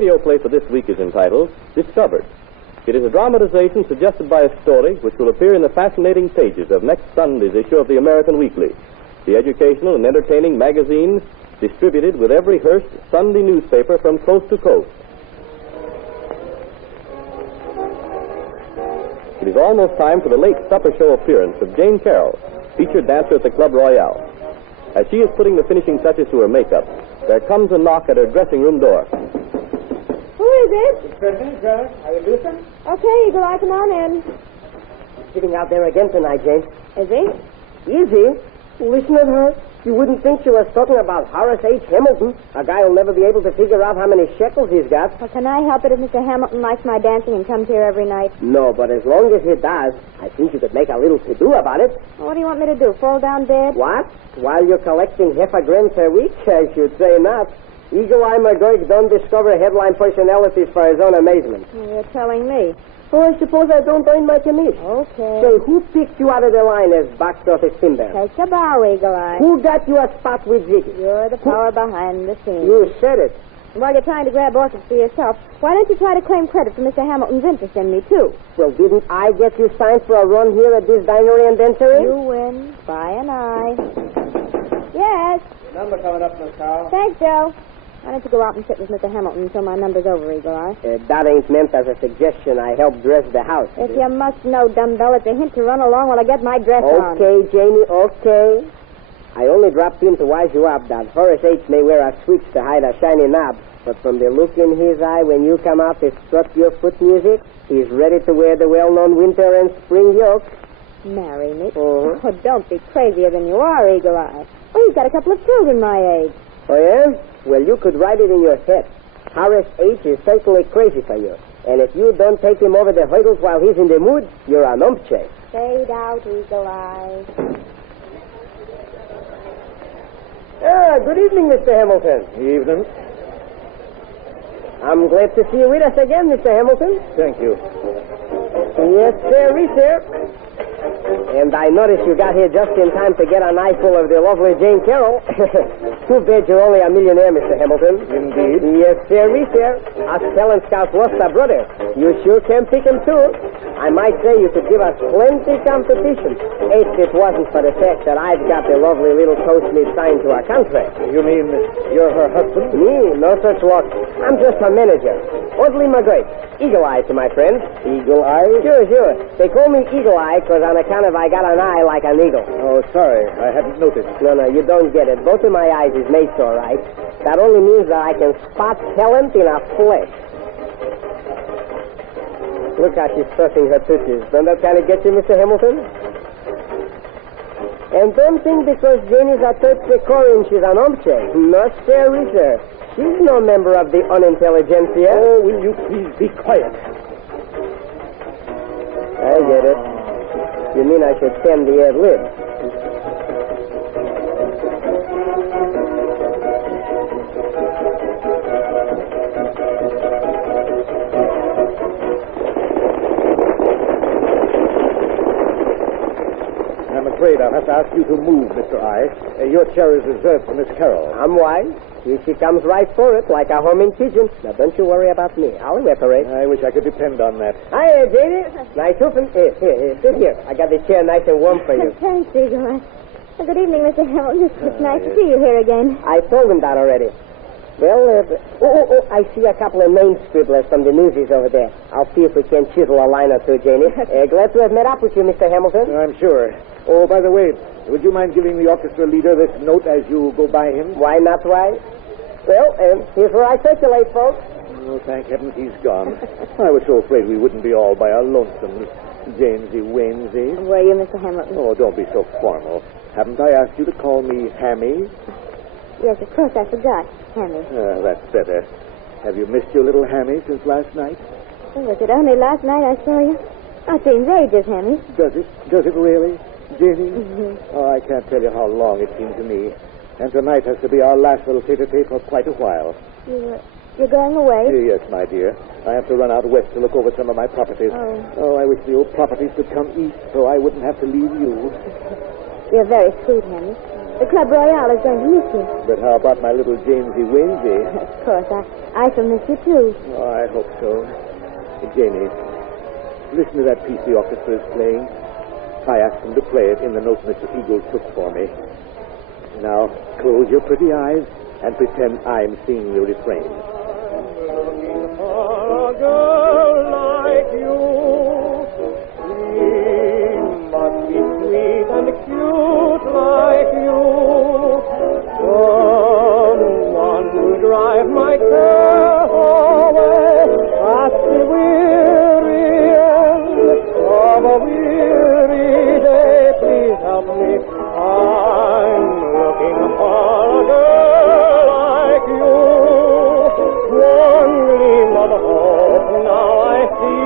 radio play for this week is entitled Discovered. It is a dramatization suggested by a story which will appear in the fascinating pages of next Sunday's issue of the American Weekly, the educational and entertaining magazine distributed with every Hearst Sunday newspaper from coast to coast. It is almost time for the late supper show appearance of Jane Carroll, featured dancer at the Club Royale. As she is putting the finishing touches to her makeup, there comes a knock at her dressing room door. Who is it? It's President, Joe. Are you Lucy? Okay, Eagle Eye, come on in. Sitting out there again tonight, Jane. Is he? Is he? Listen to her. You wouldn't think she was talking about Horace H. Hamilton, a guy who'll never be able to figure out how many shekels he's got. Well, can I help it if Mr. Hamilton likes my dancing and comes here every night? No, but as long as he does, I think you could make a little to-do about it. Well, what do you want me to do, fall down dead? What? While you're collecting half a grand per week? I should say not. Eagle Eye McGurk don't discover headline personalities for his own amazement. Well, you're telling me. Oh, I suppose I don't earn my commission. Okay. Say, who picked you out of the line as box office timber? Take a bow, Eagle Eye. Who got you a spot with Ziggy? You're the power behind the scenes. You said it. While you're trying to grab orchids for yourself, why don't you try to claim credit for Mr. Hamilton's interest in me, too? Well, didn't I get you signed for a run here at this dinery and dancery? You win by an eye. Yes. Number coming up, Miss Carl. Thanks, Joe. Why don't you go out and sit with Mr. Hamilton until my number's over, Eagle Eye? That ain't meant as a suggestion. I helped dress the house. If you must know, dumbbell, it's a hint to run along while I get my dress on. Okay, Janie, okay. I only dropped in to wise you up that Horace H. may wear a switch to hide a shiny knob, but from the look in his eye when you come out to strut your foot music, he's ready to wear the well-known winter and spring yoke. Marry me? Uh-huh. Oh, don't be crazier than you are, Eagle Eye. Well, he's got a couple of children my age. Oh, yeah? Well, you could write it in your head. Horace H. is certainly crazy for you. And if you don't take him over the hurdles while he's in the mood, you're an umpche. Fade out, Eagle Eye. Good evening, Mr. Hamilton. Evening. I'm glad to see you with us again, Mr. Hamilton. Thank you. Yes, sir. And I noticed you got here just in time to get an eyeful of the lovely Jane Carroll. Too bad you're only a millionaire, Mr. Hamilton. Indeed. Yes, sir. Us talent scouts lost a brother. You sure can pick him, too. I might say you could give us plenty competition if it wasn't for the fact that I've got the lovely little toastmeat signed to a contract. You mean you're her husband? Me? No such luck. I'm just her manager. Audley McGregor. Eagle Eye to my friends. Eagle Eye? Sure. They call me Eagle Eye because on account of I got an eye like an eagle. Oh, sorry. I hadn't noticed. No, you don't get it. Both of my eyes is made so right. That only means that I can spot talent in a flash. Look how she's stuffing her tootsies. Don't that kind of get you, Mr. Hamilton? And don't think because Janie's a third Korean she's an umpche. No, sir. She's no member of the unintelligentsia. Oh, will you please be quiet? I get it. You mean I should send the ad lib? I'm afraid I'll have to ask you to move, Mr. I. Your chair is reserved for Miss Carroll. I'm wise. Here she comes right for it, like a homing pigeon. Now, don't you worry about me. I'll evaporate. I wish I could depend on that. Hi, Janie. Nice open. Here. Sit here. I got the chair nice and warm for you. Thanks, Eagle Eye. Well, good evening, Mr. Hamilton. It's nice to see you here again. I told him that already. Well, I see a couple of name scribblers from the newsies over there. I'll see if we can chisel a line or two, Janie. Glad to have met up with you, Mr. Hamilton. I'm sure. Oh, by the way, would you mind giving the orchestra leader this note as you go by him? Why not, why? Well, here's where I circulate, folks. Oh, thank heavens he's gone. I was so afraid we wouldn't be all by our lonesomes. Janesy Wainsy. Were you, Mr. Hamilton? Oh, don't be so formal. Haven't I asked you to call me Hammy? Yes, of course, I forgot. Hammy. That's better. Have you missed your little Hammy since last night? Oh, was it only last night I saw you? Oh, it seems ages, Hammy. Does it? Does it really? Jenny? Mm-hmm. Oh, I can't tell you how long it seems to me. And tonight has to be our last little tete-a-tete for quite a while. You're going away? Yes, my dear. I have to run out west to look over some of my properties. Oh, I wish the old properties could come east so I wouldn't have to leave you. You're very sweet, Hammy. The Club Royale is going to miss you. But how about my little Jamesy Waynesy? Of course, I shall miss you, too. Oh, I hope so. Jamie, listen to that piece the orchestra is playing. I asked them to play it in the note Mr. Eagle took for me. Now, close your pretty eyes and pretend I'm singing the refrain. Looking for a girl like you. She must be sweet and cute like you. Someone to drive my care away past the weary end of a weary day. Please help me. I'm looking for a girl like you. One gleam of hope now I see.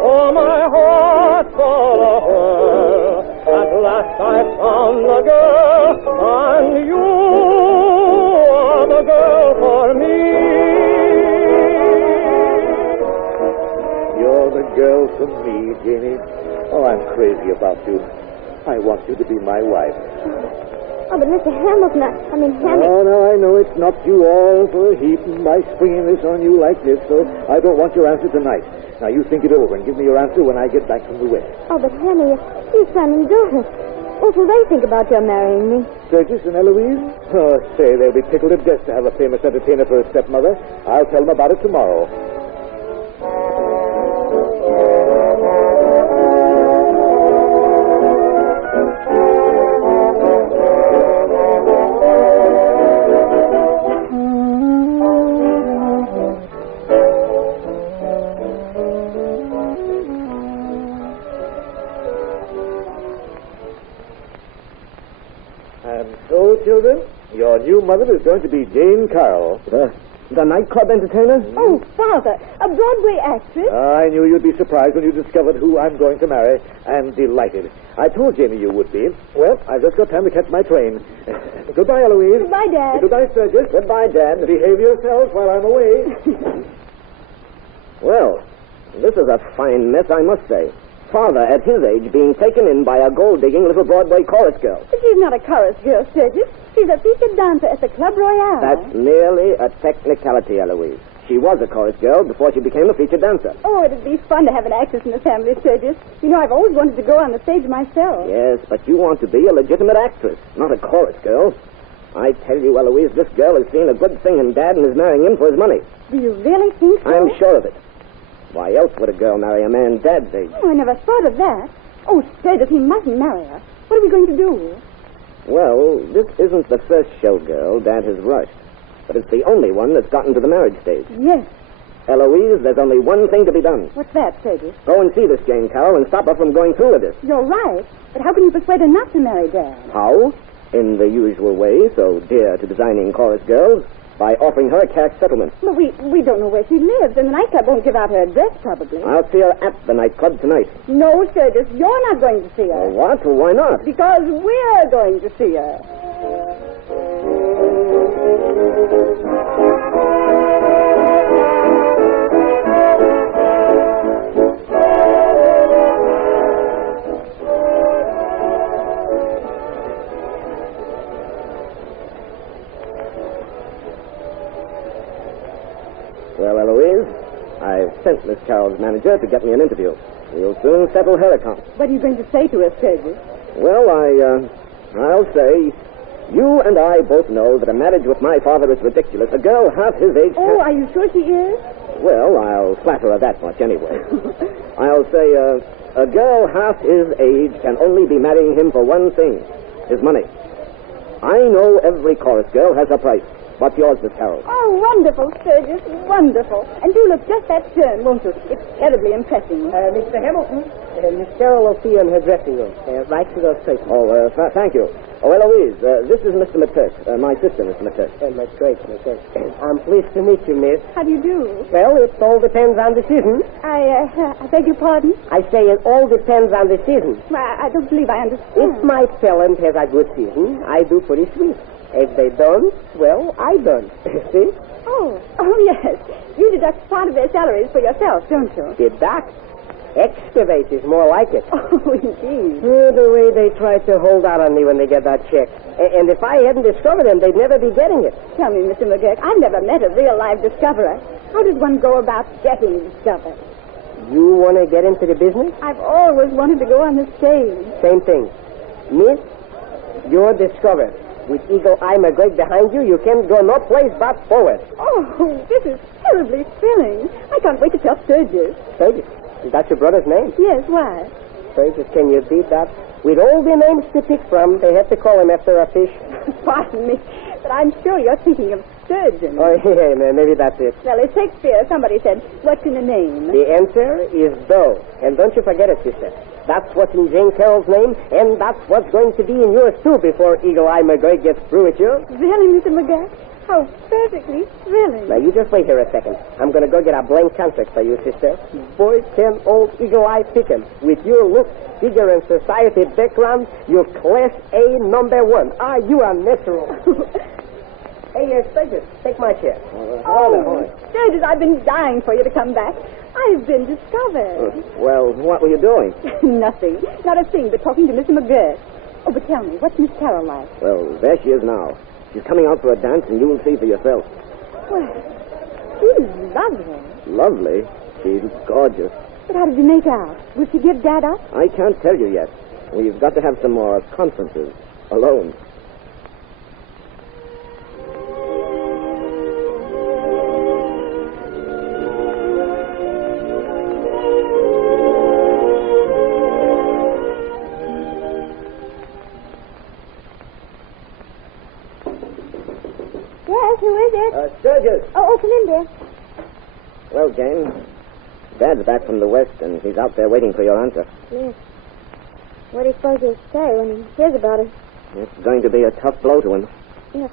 Oh, my heart's all a whirl. At last I've found the girl, and you are the girl for me. You're the girl for me, Janie. Oh, I'm crazy about you. I want you to be my wife. Oh, but Mr. Hamilton, Hamilton. Oh, no, I know it's knocked you all for a heap by springing this on you like this, so I don't want your answer tonight. Now, you think it over and give me your answer when I get back from the West. Oh, but Hammy, your son and daughter. What will they think about your marrying me? Sturgis and Eloise? Oh, say, they'll be tickled to death to have a famous entertainer for a stepmother. I'll tell them about it tomorrow. And so, children, your new mother is going to be Jane Carroll. The nightclub entertainer? Oh, Father, a Broadway actress? I knew you'd be surprised when you discovered who I'm going to marry, and delighted. I told Jamie you would be. Well, I've just got time to catch my train. Goodbye, Eloise. Goodbye, Dad. Goodbye, Sturgis. Goodbye, Dad. Behave yourselves while I'm away. Well, this is a fine mess, I must say. Father, at his age, being taken in by a gold-digging little Broadway chorus girl. But she's not a chorus girl, Sturgis. She's a featured dancer at the Club Royale. That's merely a technicality, Eloise. She was a chorus girl before she became a featured dancer. Oh, it'd be fun to have an actress in the family, Sturgis. You know, I've always wanted to go on the stage myself. Yes, but you want to be a legitimate actress, not a chorus girl. I tell you, Eloise, this girl has seen a good thing in Dad and is marrying him for his money. Do you really think so? I'm sure of it. Why else would a girl marry a man Dad's age? Oh, I never thought of that. Oh, Sturgis, he mustn't marry her. What are we going to do? Well, this isn't the first showgirl Dad has rushed, but it's the only one that's gotten to the marriage stage. Yes. Eloise, there's only one thing to be done. What's that, Sturgis? Go and see this Jane Carroll and stop her from going through with this. You're right. But how can you persuade her not to marry Dad? How? In the usual way, so dear to designing chorus girls, by offering her a cash settlement. But we don't know where she lives, and the nightclub won't give out her address, probably. I'll see her at the nightclub tonight. No, Sturgis, you're not going to see her. Oh, what? Well, why not? Because we're going to see her. Well, Eloise, I've sent Miss Carroll's manager to get me an interview. We'll soon settle her account. What are you going to say to her, Sturgis? Well, I'll say, you and I both know that a marriage with my father is ridiculous. A girl half his age... Oh, are you sure she is? Well, I'll flatter her that much anyway. I'll say, a girl half his age can only be marrying him for one thing, his money. I know every chorus girl has a price. What's yours, Miss Carroll? Oh, wonderful, Sturgis, wonderful. And do look just that turn, won't you? It's terribly impressing. Mr. Hamilton? Miss Carroll will see you in her dressing room. Right to those places. Oh, thank you. Oh, Eloise, this is Mr. McTurk, my sister, Mr. McTurk. McTurk. I'm pleased to meet you, miss. How do you do? Well, it all depends on the season. I beg your pardon? I say it all depends on the season. I don't believe I understand. If my felon has a good season, I do pretty sweet. If they don't, well, I don't. See? Oh, yes. You deduct part of their salaries for yourself, don't you? Deduct? Excavate is more like it. Oh, indeed. The way they try to hold out on me when they get that check. And if I hadn't discovered them, they'd never be getting it. Tell me, Mr. McGurk, I've never met a real-life discoverer. How does one go about getting discovered? You want to get into the business? I've always wanted to go on the stage. Same thing. Miss, you're discovered. With Eagle Eye McGregor behind you, you can't go no place but forward. Oh, this is terribly thrilling. I can't wait to tell Sturgis. Sturgis, is that your brother's name? Yes, why? Sturgis, can you beat that? With all the names to pick from, they have to call him after a fish. Pardon me, but I'm sure you're thinking of sturgeon. Oh, yeah, maybe that's it. Well, in Shakespeare, somebody said, what's in a name? The answer is dough. And don't you forget it, sister. That's what's in Jane Carroll's name, and that's what's going to be in yours, too, before Eagle Eye McGregor gets through with you. Really, Mr. McGurk? How perfectly thrilling. Now, you just wait here a second. I'm going to go get a blank contract for you, sister. Boy, can old Eagle Eye pick him. With your look, figure, and society background, you're Class A #1. Ah, you are natural. Hey, Sturgis, take my chair. Oh, Sturgis, I've been dying for you to come back. I've been discovered. Well, what were you doing? Nothing. Not a thing but talking to Mr. McGurk. Oh, but tell me, what's Miss Carroll like? Well, there she is now. She's coming out for a dance, and you'll see for yourself. Well, she's lovely. Lovely? She's gorgeous. But how did you make out? Will she give Dad up? I can't tell you yet. We've got to have some more conferences. Alone. Yes, who is it? Sturgis. Oh, come in, dear. Well, Jane, Dad's back from the West, and he's out there waiting for your answer. Yes. What do you suppose he'll say when he hears about it? It's going to be a tough blow to him. You know,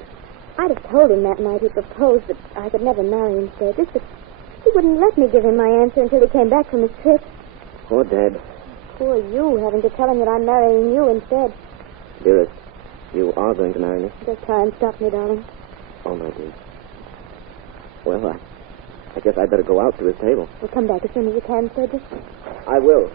I'd have told him that night he proposed that I could never marry him, Sturgis, but he wouldn't let me give him my answer until he came back from his trip. Poor Dad. Poor you, having to tell him that I'm marrying you instead. Dearest, you are going to marry me? Just try and stop me, darling. Oh, my dear. Well, I guess I'd better go out to his table. Well, come back as soon as you can, Sturgis. I will.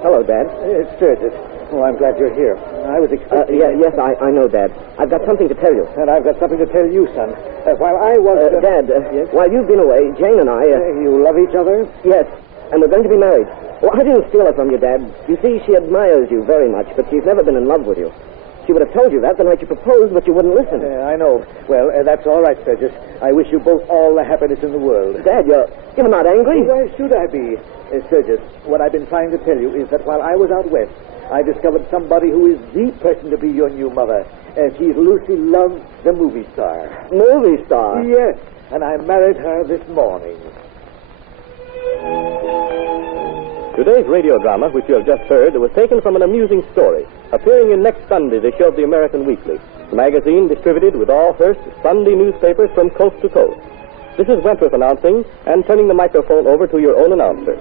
Hello, Dad. It's Sturgis. Oh, I'm glad you're here. I was expecting... Yes, I know, Dad. I've got something to tell you. And I've got something to tell you, son. While I was... Dad, yes? While you've been away, Jane and I... you love each other? Yes, and we're going to be married. Well, I didn't steal her from you, Dad. You see, she admires you very much, but she's never been in love with you. She would have told you that the night you proposed, but you wouldn't listen. I know. Well, that's all right, Sturgis. I wish you both all the happiness in the world. Dad, you're not angry? Why should I be? Sturgis, what I've been trying to tell you is that while I was out west, I discovered somebody who is the person to be your new mother. She's Lucy Love, the movie star. Movie star? Yes, and I married her this morning. Today's radio drama, which you have just heard, was taken from an amusing story, appearing in next Sunday's issue of the American Weekly, the magazine distributed with all Hearst Sunday newspapers from coast to coast. This is Wentworth announcing and turning the microphone over to your own announcer.